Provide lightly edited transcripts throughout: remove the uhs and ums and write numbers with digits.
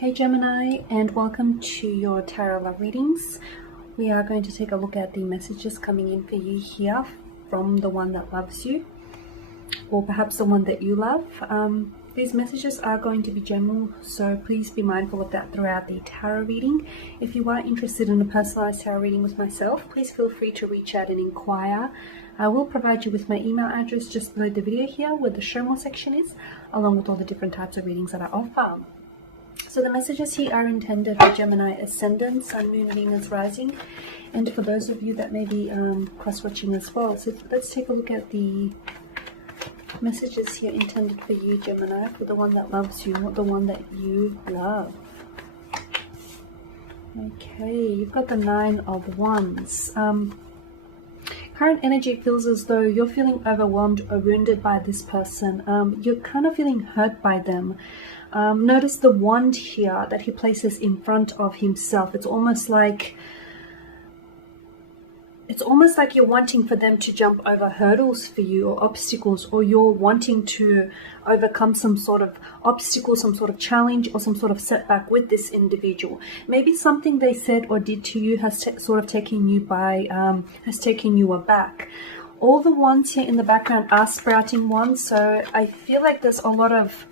Hey Gemini, and welcome to your tarot love readings. We are going to take a look at the messages coming in for you here from the one that loves you, or perhaps the one that you love. These messages are going to be general, so please be mindful of that throughout the tarot reading. If you are interested in a personalized tarot reading with myself, please feel free to reach out and inquire. I will provide you with my email address just below the video here where the show more section is, along with all the different types of readings that I offer. So the messages here are intended for Gemini Ascendant, Sun, Moon, Venus, Rising, and for those of you that may be cross-watching as well. So let's take a look at the messages here intended for you, Gemini, for the one that loves you, not the one that you love. Okay, you've got the Nine of Wands. Current energy feels as though you're feeling overwhelmed or wounded by this person. You're kind of feeling hurt by them. Notice the wand here that he places in front of himself. It's almost like you're wanting for them to jump over hurdles for you, or obstacles, or you're wanting to overcome some sort of obstacle, some sort of challenge, or some sort of setback with this individual. Maybe something they said or did to you has sort of taken you aback. All the wands here in the background are sprouting wands, so I feel like there's a lot of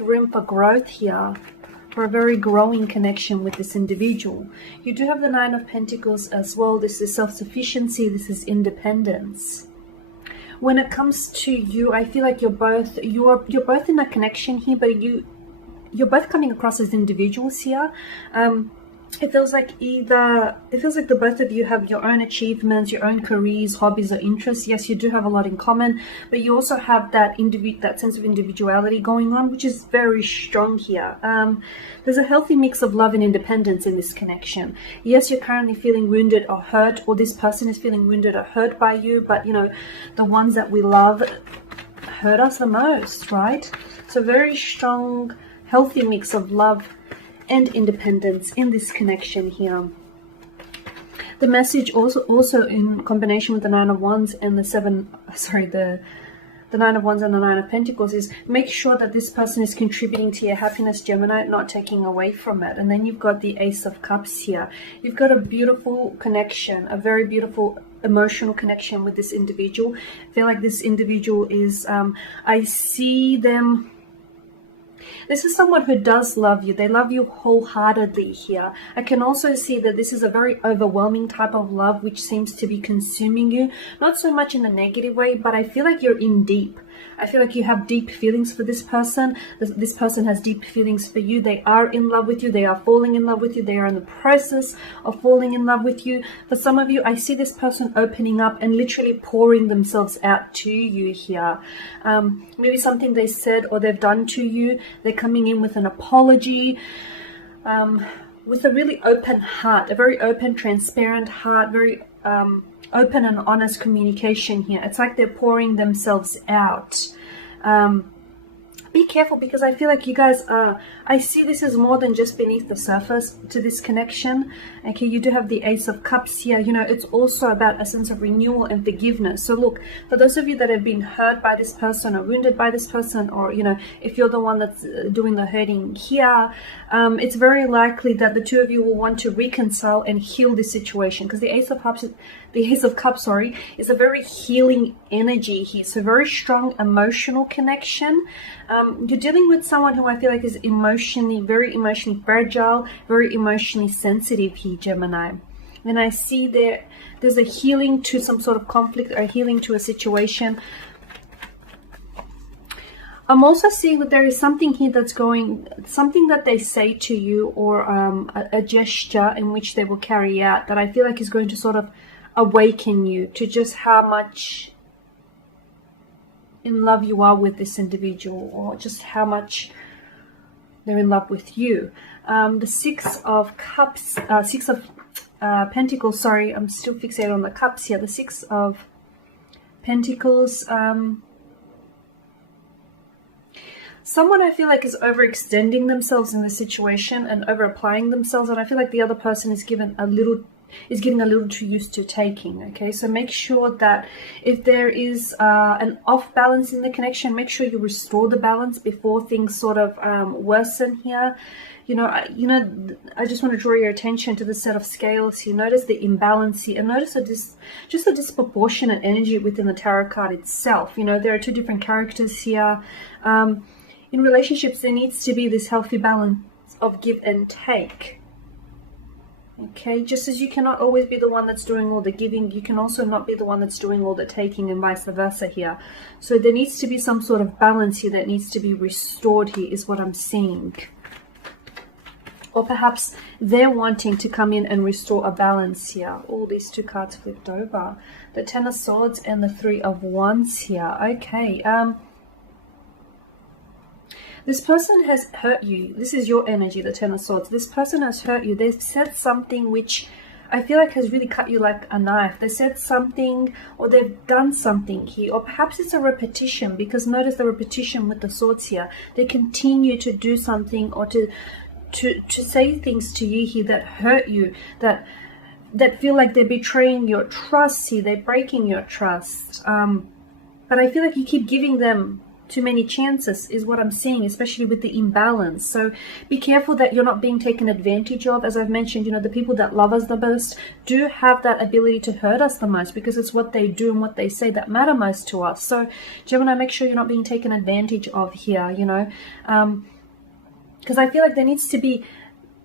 room for growth here, for a very growing connection with this individual. You do have the Nine of Pentacles as well. This is self-sufficiency, this is independence. When it comes to you, I feel like you're both in a connection here, but you're both coming across as individuals here. It feels like the both of you have your own achievements, your own careers, hobbies, or interests. Yes, you do have a lot in common, but you also have that sense of individuality going on, which is very strong here. There's a healthy mix of love and independence in this connection. Yes, you're currently feeling wounded or hurt, or this person is feeling wounded or hurt by you, but you know, the ones that we love hurt us the most, right? So very strong, healthy mix of love and independence in this connection here. The message also in combination with the Nine of Wands and the Nine of Wands and the Nine of Pentacles is make sure that this person is contributing to your happiness, Gemini, not taking away from it. And then you've got the Ace of Cups here. You've got a beautiful connection, a very beautiful emotional connection with this individual. I feel like this individual is, I see them. This is someone who does love you. They love you wholeheartedly here. I can also see that this is a very overwhelming type of love which seems to be consuming you. Not so much in a negative way, but I feel like you're in deep. I feel like you have deep feelings for this person. This person has deep feelings for you. They are in love with you. They are falling in love with you. They are in the process of falling in love with you. For some of you, I see this person opening up and literally pouring themselves out to you here. Maybe something they said or they've done to you. They're coming in with an apology, with a really open heart, a very open, transparent heart, very open and honest communication here. It's like they're pouring themselves out. Be careful, because I feel like you guys are, I see this is more than just beneath the surface to this connection. Okay, you do have the Ace of Cups here. You know, it's also about a sense of renewal and forgiveness. So look, for those of you that have been hurt by this person or wounded by this person, or, you know, if you're the one that's doing the hurting here, it's very likely that the two of you will want to reconcile and heal this situation, because the Ace of Cups, is a very healing energy here. So very strong emotional connection. You're dealing with someone who I feel like is very emotionally fragile, very emotionally sensitive here, Gemini. And I see there's a healing to some sort of conflict, or healing to a situation. I'm also seeing that there is something here something that they say to you, or a gesture in which they will carry out, that I feel like is going to sort of awaken you to just how much in love you are with this individual, or just how much they're in love with you. The Six of Pentacles, sorry, I'm still fixated on the cups here. The Six of Pentacles, someone I feel like is overextending themselves in the situation and over applying themselves, and I feel like the other person is given a little is getting a little too used to taking. Okay, so make sure that if there is an off balance in the connection, make sure you restore the balance before things sort of worsen here. I just want to draw your attention to the set of scales here. Notice the imbalance here, and notice just a disproportionate energy within the tarot card itself. There are two different characters here. In relationships, there needs to be this healthy balance of give and take. Okay, just as you cannot always be the one that's doing all the giving, you can also not be the one that's doing all the taking, and vice versa here. So there needs to be some sort of balance here that needs to be restored here, is what I'm seeing. Or perhaps they're wanting to come in and restore a balance here. All these two cards flipped over. The Ten of Swords and the Three of Wands here. Okay, this person has hurt you. This is your energy, the Ten of Swords. This person has hurt you. They've said something which I feel like has really cut you like a knife. They said something, or they've done something here. Or perhaps it's a repetition, because notice the repetition with the swords here. They continue to do something, or to say things to you here that hurt you, that feel like they're betraying your trust here. They're breaking your trust. But I feel like you keep giving them too many chances, is what I'm seeing, especially with the imbalance. So be careful that you're not being taken advantage of. As I've mentioned, the people that love us the most do have that ability to hurt us the most, because it's what they do and what they say that matter most to us. So Gemini, make sure you're not being taken advantage of here, because I feel like there needs to be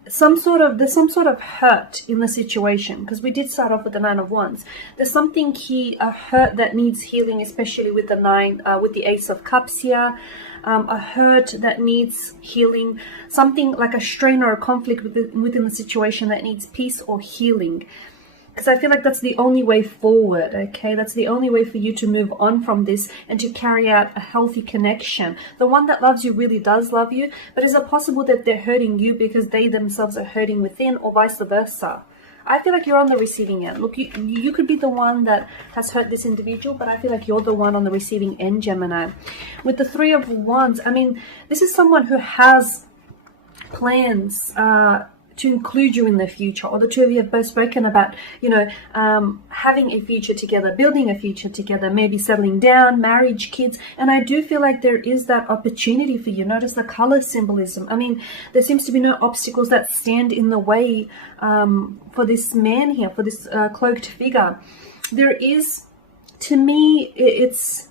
some sort of hurt in the situation, because we did start off with the Nine of Wands. There's something here, a hurt that needs healing, especially with the Ace of Cups here. A hurt that needs healing, something like a strain or a conflict within the situation that needs peace or healing. Because I feel like that's the only way forward, okay? That's the only way for you to move on from this and to carry out a healthy connection. The one that loves you really does love you, but is it possible that they're hurting you because they themselves are hurting within, or vice versa? I feel like you're on the receiving end. Look, you could be the one that has hurt this individual, but I feel like you're the one on the receiving end, Gemini. With the Three of Wands, I mean, this is someone who has plans to include you in the future, or the two of you have both spoken about, having a future together, building a future together, maybe settling down, marriage, kids. And I do feel like there is that opportunity for you. Notice the color symbolism. I mean, there seems to be no obstacles that stand in the way for this man here, for this cloaked figure. There is, to me, it's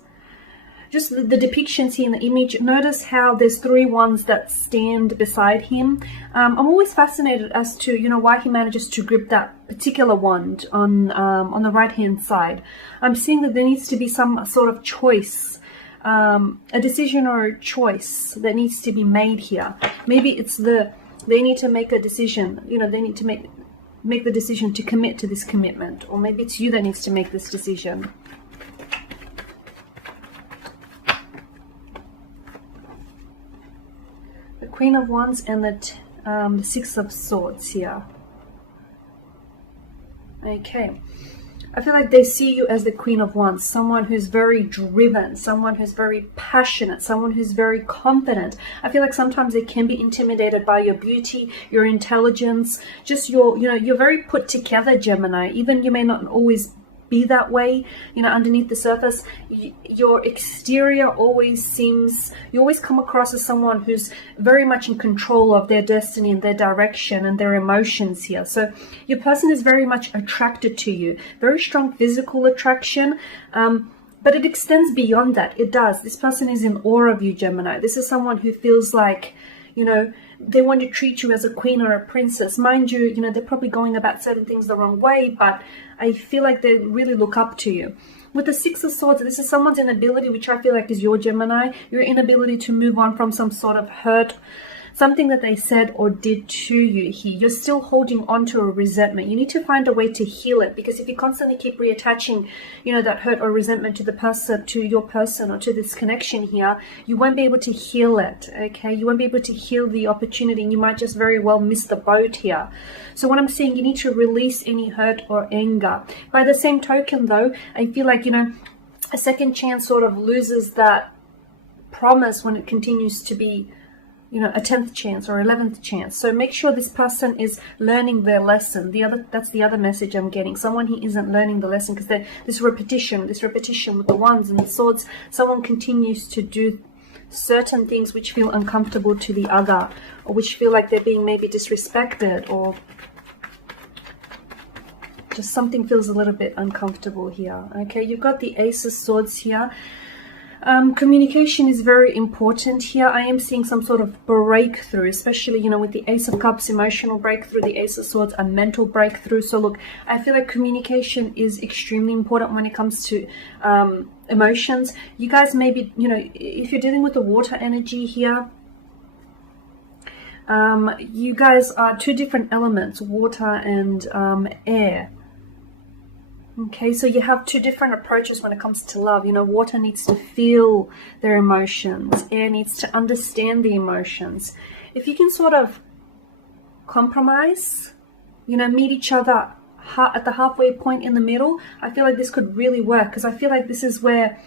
just the depictions here in the image. Notice how there's three wands that stand beside him. I'm always fascinated as to, why he manages to grip that particular wand on the right hand side. I'm seeing that there needs to be some sort of choice, a decision or a choice that needs to be made here. Maybe it's they need to make a decision. They need to make the decision to commit to this commitment, or maybe it's you that needs to make this decision. Queen of Wands and the Six of Swords here. Okay. I feel like they see you as the Queen of Wands, someone who's very driven, someone who's very passionate, someone who's very confident. I feel like sometimes they can be intimidated by your beauty, your intelligence, just you're very put together, Gemini. Even you may not always be that way, underneath the surface. Your exterior always seems, you always come across as someone who's very much in control of their destiny and their direction and their emotions here. So your person is very much attracted to you, very strong physical attraction, but it extends beyond that. It does. This person is in awe of you, Gemini. This is someone who feels like, they want to treat you as a queen or a princess. Mind you, they're probably going about certain things the wrong way, but I feel like they really look up to you. With the Six of Swords, this is someone's inability, which I feel like is your Gemini, your inability to move on from some sort of hurt, something that they said or did to you here. You're still holding on to a resentment. You need to find a way to heal it, because if you constantly keep reattaching, that hurt or resentment to the person, to your person, or to this connection here, you won't be able to heal it, okay? You won't be able to heal the opportunity, and you might just very well miss the boat here. So what I'm saying, you need to release any hurt or anger. By the same token, though, I feel like, a second chance sort of loses that promise when it continues to be you know, a 10th chance or 11th chance. So make sure this person is learning their lesson. That's the other message I'm getting. Someone who isn't learning the lesson, because this repetition with the wands and the swords, someone continues to do certain things which feel uncomfortable to the other, or which feel like they're being maybe disrespected, or just something feels a little bit uncomfortable here. Okay, you've got the Ace of Swords here. Communication is very important here. I am seeing some sort of breakthrough, especially, you know, with the Ace of Cups, emotional breakthrough, the Ace of Swords, a mental breakthrough. So look, I feel like communication is extremely important when it comes to emotions. You guys maybe, you know, if you're dealing with the water energy here, you guys are two different elements, water and air. Okay, so you have two different approaches when it comes to love. You know, water needs to feel their emotions. Air needs to understand the emotions. If you can sort of compromise, you know, meet each other at the halfway point in the middle, I feel like this could really work. Because I feel like this is where,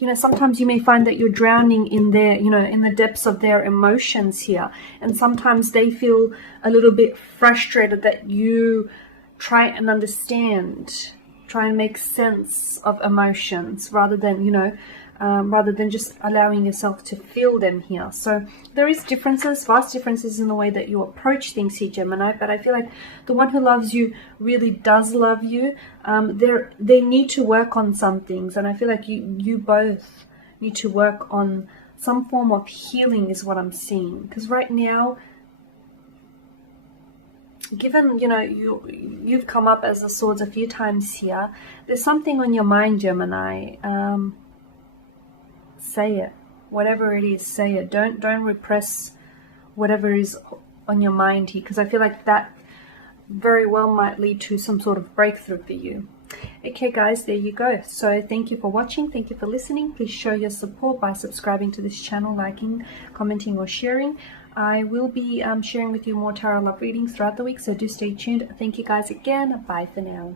you know, sometimes you may find that you're drowning in their, you know, in the depths of their emotions here. And sometimes they feel a little bit frustrated that you try and understand, try and make sense of emotions rather than, you know, rather than just allowing yourself to feel them here. So there is differences, vast differences in the way that you approach things here, Gemini, but I feel like the one who loves you really does love you. They need to work on some things, and I feel like you both need to work on some form of healing is what I'm seeing. Because right now, given, you know, you've come up as the Swords a few times here, there's something on your mind, Gemini. Say it. Whatever it is, say it. Don't repress whatever is on your mind here, because I feel like that very well might lead to some sort of breakthrough for you. Okay guys, there you go. So thank you for watching, thank you for listening. Please show your support by subscribing to this channel, liking, commenting or sharing. I will be sharing with you more tarot love readings throughout the week, so do stay tuned. Thank you guys again. Bye for now.